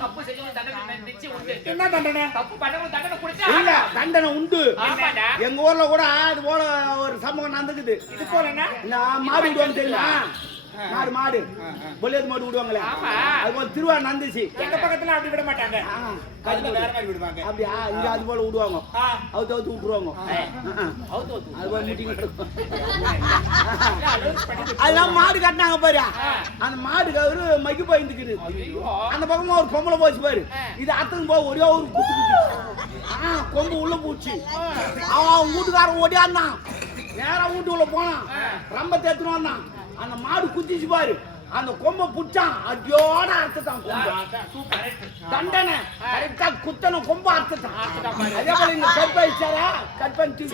தப்பு செஞ்சவங்க தண்டனை நிச்சயம் உண்டு. என்ன தண்டனை? தப்பு பண்ணவங்க தண்டனை கொடுத்தா இல்ல தண்டனை உண்டு. ஆமாடா. எங்க ஊர்ல கூட அது போல ஒரு சம்பவம் நடந்துக்குது. இது போல என்ன? நான் மாடு விடுவாங்க தெரியுமா? மாடு பொலியது மாடு விடுவாங்களே, அது போல திருவா நந்துச்சு. எங்க பக்கத்துல அப்படி விட மாட்டாங்க, அதுல வேற மாதிரி விடுவாங்க. அப்படியா? இங்க அது போல விடுவாங்க, அவுத்து அவுத்து விட்டுருவாங்க. அது போல மீட்டிங் அதெல்லாம் மாடு கட்டினாங்க பாரு. அந்த மாடுக்கு அவரு மகி பயந்துக்குது. அந்த பக்கமா ஒரு பொம்பளை போச்சு பாரு. இது அத்தங்க போய் ஒரே ஒரு குத்து குத்து கொம்பு உள்ள பூச்சி. அவன் வீட்டுக்காரன் ஓடியாந்தான், நேரா வீட்டுக்குள்ள போனான், ரொம்ப தேத்துன்னு வந்தான். அந்த மாடு குத்திச்சு பாரு, அந்த கொம்பை புடிச்சான், அடியோட அறுத்துட்டான் கொம்பை. தண்டனை கரெக்டா குத்தன கொம்பை அறுத்துட்டான். அதே போல இங்க கட் பண்ணிச்சாரா, கட் பண்ணி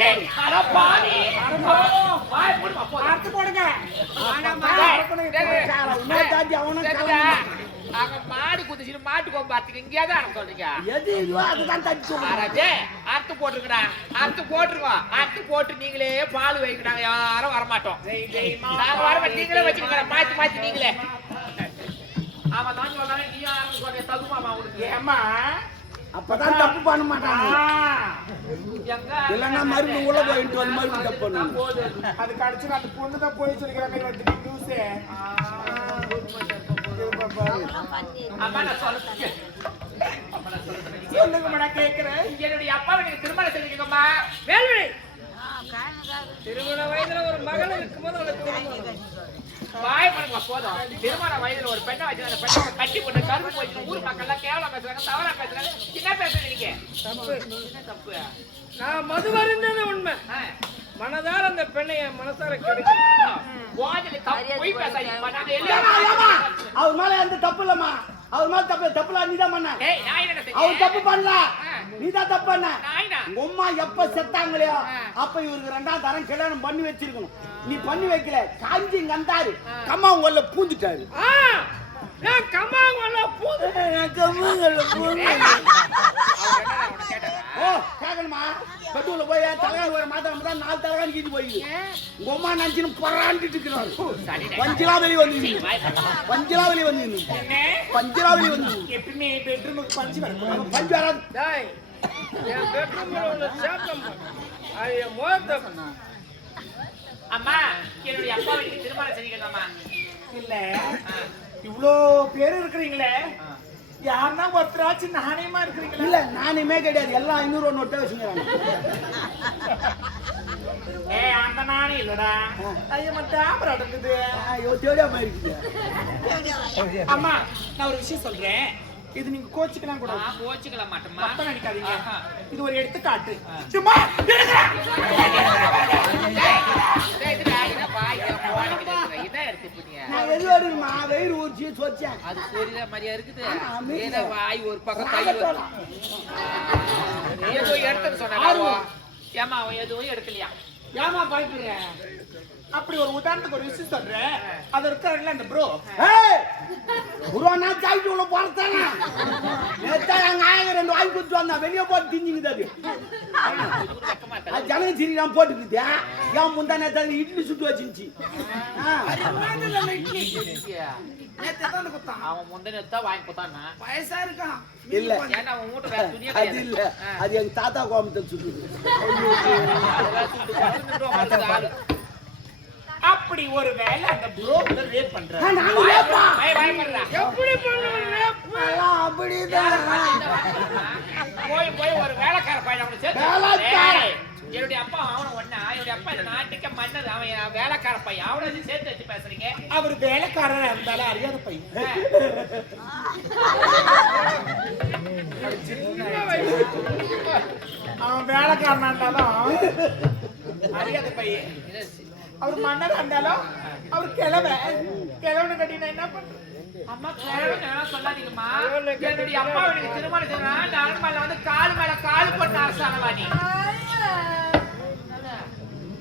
அறுத்து போடுங்க. மாடு குதிச்சு மாட்டு கொம்பு அறுத்துக்கு இங்கேயாதான் அறுத்து சொல்றீங்க. எது இதுவோ அதுதான் தச்சு சொல்றாங்க. அறுத்து போட்டுருக்கா, அறுத்து போட்டுருவோம். அறுத்து போட்டு நீங்களே பால் வைக்கிறாங்க, யாரும் வரமாட்டோம். நாங்க வரமாட்டோம், நீங்களே வச்சுக்கோங்க, மாத்தி மாத்தி நீங்களே. ஆமா தான் சொல்றாங்க, நீ யாரும் தகுமாமா உனக்கு. ஏமா அப்பதான் தப்பு பண்ண மாட்டாங்க. இல்லன்னா மறுபடியும் உள்ள போயிட்டு வந்து மறுபடியும் தப்பு பண்ணுவாங்க. அது கடிச்சு அந்த பொண்ணு தான் போய் சொல்லிக்கிறாங்க நியூஸ். சொல்லுங்கம்மா, கேட்கிறேன். என்னுடைய அப்பாவை நீங்க திருமணம் செஞ்சுக்கோமா. வேல்விழி திருமண வயதுல ஒரு மகள் இருக்கும்போது வாய் பண்ணுங்க போதும். திருமண வயதுல ஒரு பெண்ணை வச்சு அந்த பெண்ணை கட்டி போட்டு கருப்பு போயிட்டு ஊர் மக்கள் எல்லாம் கேவலம் பேசுறாங்க, தவறா பேசுறாங்க. என்ன பேசுறீங்க? தப்பு. நான் மது வருந்தது உண்மை. மனதார அந்த பெண்ணை என் மனசார கிடைக்கும். அவர் மேல எந்த தப்பு இல்லம்மா. அவர் மேல தப்புல நீதான் பண்ண. அவர் தப்பு பண்ணல, நீதான் தப்பு பண்ண. உம்மா எப்ப செத்தாங்களோ அப்ப இவருக்கு 2ஆம் தரம் கல்யாணம் பண்ணி வச்சிருக்கணும். நீ பண்ணி வைக்கல, காஞ்சி கந்தாரு கம்மா உங்கள பூந்துட்டாரு. கேட்கணுமா? பெட்ரோல போய் தலைகாணி ஒரு மாத்திரம் தான் 4 தலைகாணி கீழ் போயிடுது. உங்க அம்மா நினைச்சுன்னு பராண்டிட்டு இருக்கிறாரு. பஞ்சலாவலி வந்து பஞ்சலாவலி வந்து பஞ்சலாவலி வந்து எப்பவுமே பெட்ரூமுக்கு பஞ்சு வரும். பஞ்சு வராது. என் பெட்ரூம்ல உள்ள சேத்தம் ஐய மோத்த அம்மா, என்னுடைய அப்பாவை நீங்க திருமணம் செஞ்சுக்கணுமா? இல்ல, இவ்ளோ பேர் இருக்கிறீங்களே, யாருன்னா ஒருத்தராச்சு நாணயமா இருக்கிறீங்களா? இல்ல, நானுமே கிடையாது, எல்லாம் 500 நோட்டை வச்சுக்கிறாங்க. அந்த நாணயம் இல்லடா, ஐயா மட்டும் நடக்குது. தேடியா போயிருக்குது. அம்மா, நான் ஒரு விஷயம் சொல்றேன், இது நீங்க கோச்சிக்கலாம் கூட. கோச்சிக்கலாம் மாட்டோமா, தப்பா நினைக்காதீங்க. இது ஒரு எடுத்துக்காட்டு. நான் எது வருமா வயிறு ஊச்சி சொச்சேன். அது சோரில மாதிரியா இருக்குது. ஏதோ வாய் ஒரு பக்கம் கை ஏதோ எடுத்துன்னு சொன்னாங்க. ஏமா அவன் எதுவும் எடுக்கலையா? ஏமா பயப்படுற? அப்படி ஒரு உதாரணத்துக்கு ஒரு விஷயம் சொல்றேன், அது இருக்காருல்ல அந்த ப்ரோ. புரோனா சாய்க்கு உள்ள போறதானே. நேத்தா எங்க ஆயங்க 2 வாங்கி கொடுத்து வந்தா, வெளியே போட்டு திஞ்சிங்குது அது. அது ஜனங்க சரி நான் போட்டுக்குது. ஏன் முந்தா நேரத்தில் இட்லி சுட்டு வச்சுச்சு. அவன் முந்தா வாங்கி கொடுத்தானா? வயசா இருக்கான். இல்ல, ஏன்னா அவன் மூட்டை துணியா அது இல்ல, அது எங்க தாத்தா கோமத்தில் சுட்டுது. அப்படி ஒரு வேலை அந்த ப்ரோ ரேப் பண்றாரு. எப்படி அப்படிதான் போய் ஒரு வேலைக்கார பையன் என்னுடைய அப்பா அவனை ஒண்ணா, என்னுடைய அப்பா இந்த நாட்டுக்கு மன்னர், அவன் வேலைக்கார பையன். அவனை சேர்த்து வச்சு பேசுறீங்க. அவர் வேலைக்காரர் இருந்தாலும் அறியாத பையன். அவன் வேலைக்காரனா இருந்தாலும் அறியாத பையன். அவர் மன்னர் இருந்தாலும் அவர் கிழவனை கட்டினா என்ன பண்றது? அம்மா கிழவன் சொல்லாதீங்கம்மா. என்னுடைய அப்பா எனக்கு திருமணம் செய்யணும், அந்த அரண்மனையில வந்து கால் மேல கால் பண்ண அரசாணவாணி.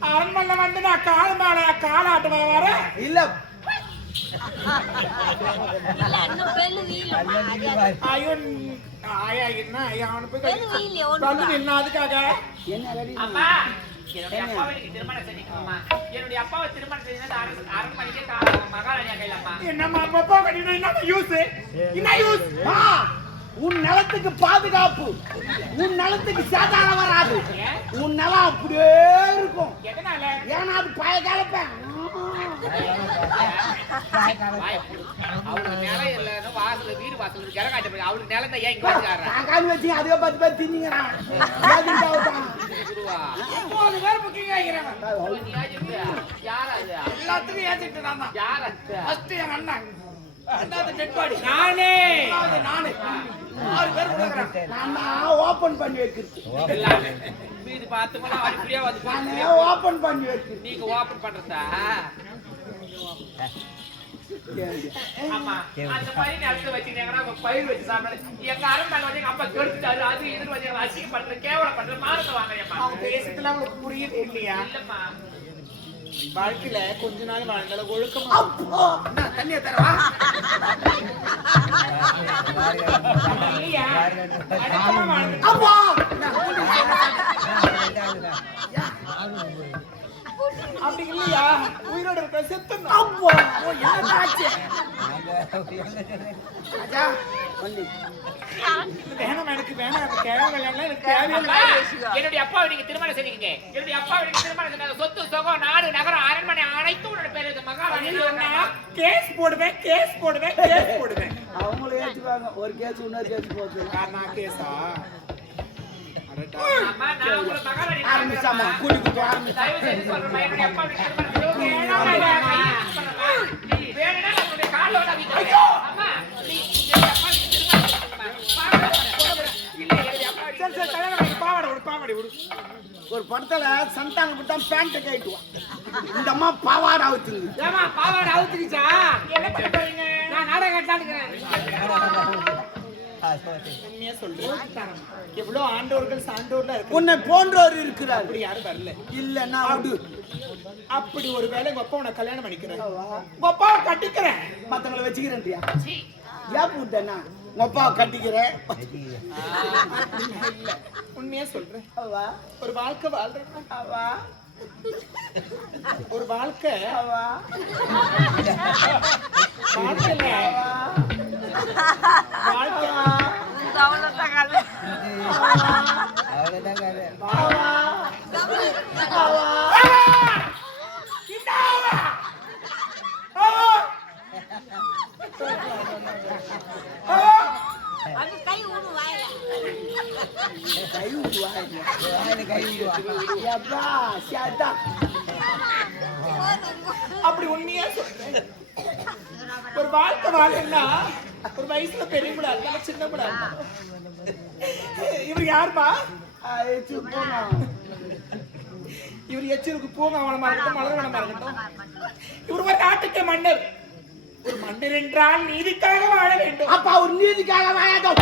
அரண்மனை வந்து நான் கால் மேல கால் ஆட்டுவேன் வர இல்ல. ஐயோ ஆயா என்ன அவனை போய் அதுக்காக அம்மா என்னுடைய அப்பாவை நீங்க திருமணம் செஞ்சுக்கோமா. என்னுடைய அப்பாவை திருமணம் செஞ்சது அரண்மனைக்கே மகாராஜா கையிலம்மா. என்னம்மா அப்பா கட்டினா என்ன யூஸ்? என்ன யூஸ்? உன் நிலத்துக்கு பாதுகாப்பு, உன் நிலத்துக்கு சேதாரம் வராது. உன் நிலம் அப்படியே இருக்கும். எதனால? ஏன்னா அது பழைய காலப்பேன். அவருக்கு நிலம் இல்லைன்னு வாசல் வீடு வாசல் ஜனகாட்சி அவருக்கு நிலத்தை ஏன் இங்க வச்சுக்காரன் காலி வச்சு அதுவே 10 பேர் தின்னிங்கிறான். 3 பேர் புக்கிங் ஆகிறாங்க. யாரா இது? எல்லாத்துக்கும் ஏத்திட்டு நான் தான். யாரா ஃபர்ஸ்ட் என் அண்ணன், ரெண்டாவது டெட் பாடி நானே நானு, 6 பேர் கொடுக்குறேன். நான் ஓபன் பண்ணி வைக்கிறது. வீடு பார்த்துக்கலாம் அப்படியே வந்து நானே ஓபன் பண்ணி வைக்கிறது. நீங்க ஓபன் பண்றதா? ஆமா அந்த மாதிரி நிலத்தை வச்சுக்கிட்டீங்கன்னா பயிர் வச்சு சாப்பிடாது. எங்க அரண்மனை வந்து எங்க அப்பா கெடுத்துட்டாரு. அது இது வந்து அசிங்கம் பண்ற கேவலம் பண்ற மானத்தை வாங்குறேம்மா. அவங்க பேசுறதுல அவங்களுக்கு புரியுது இல்லையா? இல்லம்மா வாழ்க்கையில கொஞ்ச நாள் வாழ்ந்தால ஒழுக்கமா அப்போ நான் தண்ணியை தரவா? இல்லையா? அடக்கமா வாழ்ந்து அப்பா அப்படி இல்லையா? உயிரோட இருக்க செத்து அப்பா என்ன ஆச்சு? ராஜா வேணாம், எனக்கு வேணாம். எனக்கு தேவையில்லை, எனக்கு தேவையில்லை. என்னுடைய அப்பாவை நீங்க திருமணம் செஞ்சீங்க. என்னுடைய அப்பாவை நீங்க திருமணம் செஞ்ச சொத்து சுகம் நாடு நகரம் அரண்மனை அனைத்தும் உன்னோட பேரு மகாராணி. கேஸ் போடுவேன், கேஸ் போடுவேன், கேஸ் போடுவேன். அவங்களே ஏற்றுவாங்க. ஒரு கேஸ் இன்னொரு கேஸ் போகுது. நான் கேஸா? அம்மா நான் உங்களை மகாராணி ஆரம்பிச்சாமா கூடி கூட்டி ஆரம்பிச்சு. தயவு செய்து சொல்றேன். என்னுடைய அப்பாவை நீங்க திருமணம் செஞ்சீங்க. வேணும்னா நம்மளுடைய காலோட வீட்டு அம்மா நீ என்னுடைய அப்பாவை நீங்க திருமணம் செஞ்சீங்கம்மா. இல்ல என்னுடைய அப்பா சரி சரி, கல்யாணம் பண்ணி பாவாடை விடு, பாவாடை விடு. ஒரு படத்துல சந்தானம் விட்டா பேண்ட் கைட்டுவான். இந்த அம்மா பாவாடை அவுத்துங்க. ஏமா பாவாடை அவுத்துக்கிச்சா? என்ன பண்ண போறீங்க? நான் நாடகம் கட்டானுக்கிறேன். உண்மையா சொல்றேன். எவ்வளவு ஆண்டோர்கள் சான்றோர்ல இருக்கு. உன்னை போன்றோர் இருக்கிறார். அப்படி யாரும் வரல. இல்லன்னா விடு. அப்படி ஒரு வேலை உங்க அப்பா உனக்கு கல்யாணம் பண்ணிக்கிறேன், உங்க அப்பாவை கட்டிக்கிறேன். மத்தவங்களை வச்சுக்கிறேன்றியா? சீ ஏன் விட்டேன்னா உங்க அப்பாவை கட்டிக்கிறேன். இல்ல, உண்மையா சொல்றேன். அவா ஒரு வாழ்க்கை வாழ்றேன். அவா ஒரு வாழ்க்கை அவா வாழ்க்கையில வாழ்க்கை கை ஊடு வாயில கை விடுவா. எப்பா சேட்டா. அப்படி உண்மையா சொல்றேன். ஒரு வாழ்க்கை வாழன்னா ஒரு வயசுல பெரியவளா இருந்தாலும் சின்னவளா இருந்தாலும். இவர் யாருமா? ஆயிடுச்சு போனா. இவர் எச்சிலுக்கு பூங்காவனமா இருக்கட்டும், மலர்வனமா இருக்கட்டும். இவர் ஒரு நாட்டுக்கு மன்னர். ஒரு மன்னர் என்றால் நீதிக்காக வாழ வேண்டும். அப்பா ஒரு நீதிக்காக வாழட்டும்.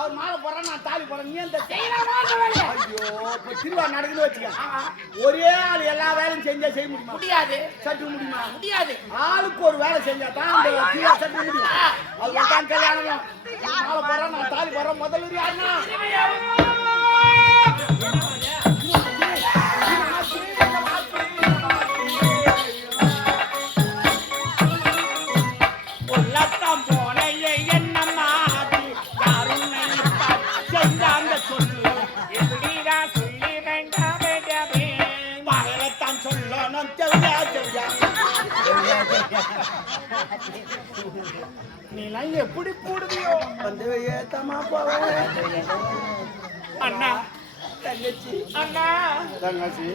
அவர் மாலை போறான், நான் தாலி போறேன். நீ அந்த ஐயோ இப்ப திருவா நடக்குன்னு வச்சுக்க. ஒரே ஆள் எல்லா வேலையும் செஞ்சா செய்ய முடியுமா? முடியாது. சற்று முடியுமா? முடியாது. ஆளுக்கு ஒரு வேலை செஞ்சா தான் அந்த திருவா சற்று முடியும். அது தான் கல்யாணம். மாலை போறான், நான் தாலி போறேன். முதல்ல யாருன்னா உள்ளத்தான் போன என்னம்மா சொல்லு எப்படிதான் சொல்லி வேண்டாம் வேண்டாமே வாயிலத்தான் சொல்லணும். செவ்யா செவ்யா நீலாம் எப்படி போடுவியோ? வந்து ஏத்தமா போவேன். அண்ணா தங்கச்சி அண்ணா தங்கச்சி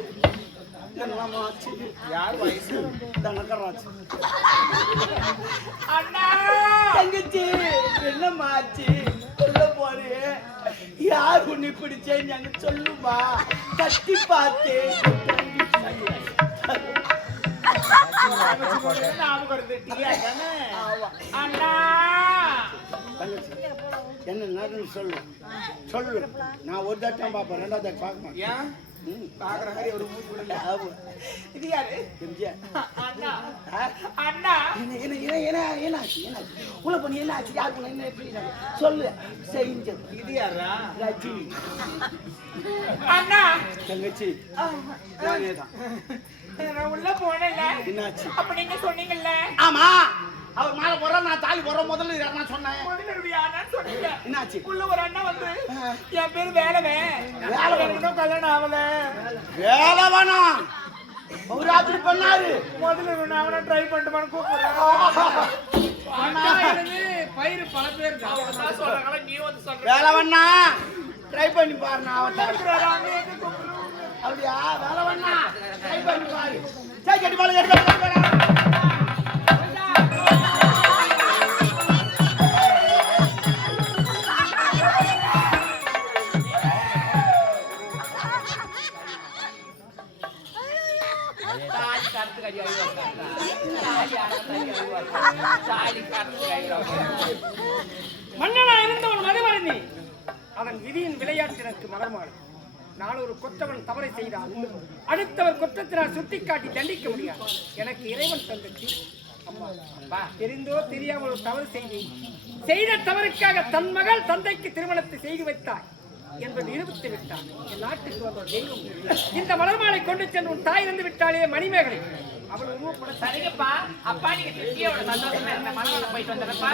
என்னமாச்சு? யார் வயசு? தங்கராச்சு. அண்ணா தங்கச்சி என்னமாச்சு? சொல்ல போறே. யார் உன்னை இப்படி செஞ்சாங்க சொல்லுமா? தட்டி பார்த்து ஞாபகம் இருந்துட்டியா? அண்ணா தங்கச்சி என்ன நடந்து சொல்லு சொல்லு. நான் ஒரு தட்டம் பார்ப்பேன், ரெண்டாவது தட்டு பார்க்க மாட்டேன். ஏன் ம். பாக்குற மாதிரி ஒரு மூச்சு கூட இல்ல. ஆமா. இது யாரு? தெரிஞ்சா? அண்ணா ஆ? அண்ணா என்னாச்சு உள்ள பண்ணி என்ன ஆச்சு? யாருக்கு என்ன எப்படி சொல்லு. செஞ்சது இது யாரா? ரஜினி அண்ணா தங்கச்சி நானே தான். நான் உள்ள போனேன்ல, என்னாச்சு? அப்ப நீங்க சொன்னீங்கல்ல ஆமா, அவர் மாலை போடுறோம், நான் தாலி போடுறோம். முதல்ல யார் நான் சொன்னேன்? முதல்ல யாருன்னு சொன்னீங்க. என்னாச்சு? உள்ள ஒரு அண்ணா வந்து என் பேரு வேலவன், எனக்கு இன்னும் கல்யாணம் ஆகல, வேலை வேணாம். அவர் ராத்திரி பண்ணாரு. முதல்ல நான் அவனை ட்ரை பண்ணிட்டு கூப்பிடுறேன். பயிர் பல பேர் தான். நான் சொல்றாங்களா நீ வந்து சொல்ற வேலை வேணா ட்ரை பண்ணி பாரு. நான் அவன் இருக்கிறாரா? அங்க எங்க கூப்பிடுறோம்? அப்படியா? வேலை வேணா ட்ரை பண்ணி பாரு. சரி கட்டி பாரு, எடுத்து தாலி கருத்து கடி தாலி கருத்து கடி மன்னனா இருந்தவன் மதுமருந்தி அவன் விதியின் விளையாட்டு எனக்கு மலர்மாடு. நான் ஒரு கொற்றவன் தவறை செய்தால் அடுத்தவர் குற்றத்தினால் சுட்டிக்காட்டி தண்டிக்க முடியாது. எனக்கு இறைவன் தந்தச்சு. அம்மா, தெரிந்தோ தெரியாமல் ஒரு தவறு செய்த தவறுக்காக தன் மகள் தந்தைக்கு திருமணத்தை செய்து வைத்தாய் என்பது நிரூபித்து விட்டார். என் நாட்டுக்கு வந்த தெய்வம் இந்த மலர்மாலை கொண்டு சென்று உன் தாய் இருந்து விட்டாலே மணிமேகலை அவள் உருவப்பட. சரிங்கப்பா, அப்பா நீங்க திருப்தியோட சந்தோஷமா இருந்த மனவள போயிட்டு வந்தப்பா.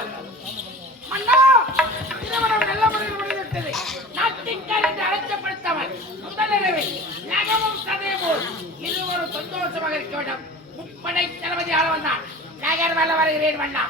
மன்னா, திருமணம் நல்ல முறையில் முடிந்துவிட்டது. நாட்டிற்கார் என்று அழைக்கப்படுத்தவன் முதலிரவை நகமும் சதையமும் இருவரும் சந்தோஷமாக இருக்க வேண்டும். முப்படை தளபதி ஆள வந்தான். நகர் வர வருகிறேன் வண்ணா.